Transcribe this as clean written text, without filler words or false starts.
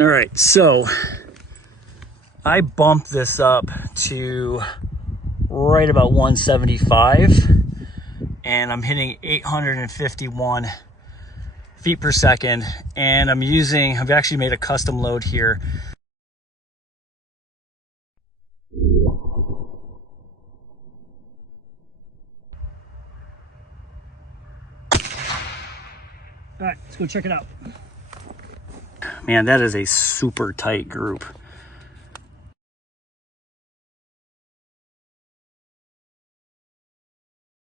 All right, so I bumped this up to right about 175, and I'm hitting 851 feet per second, and I've actually made a custom load here. All right, let's go check it out. Man, that is a super tight group.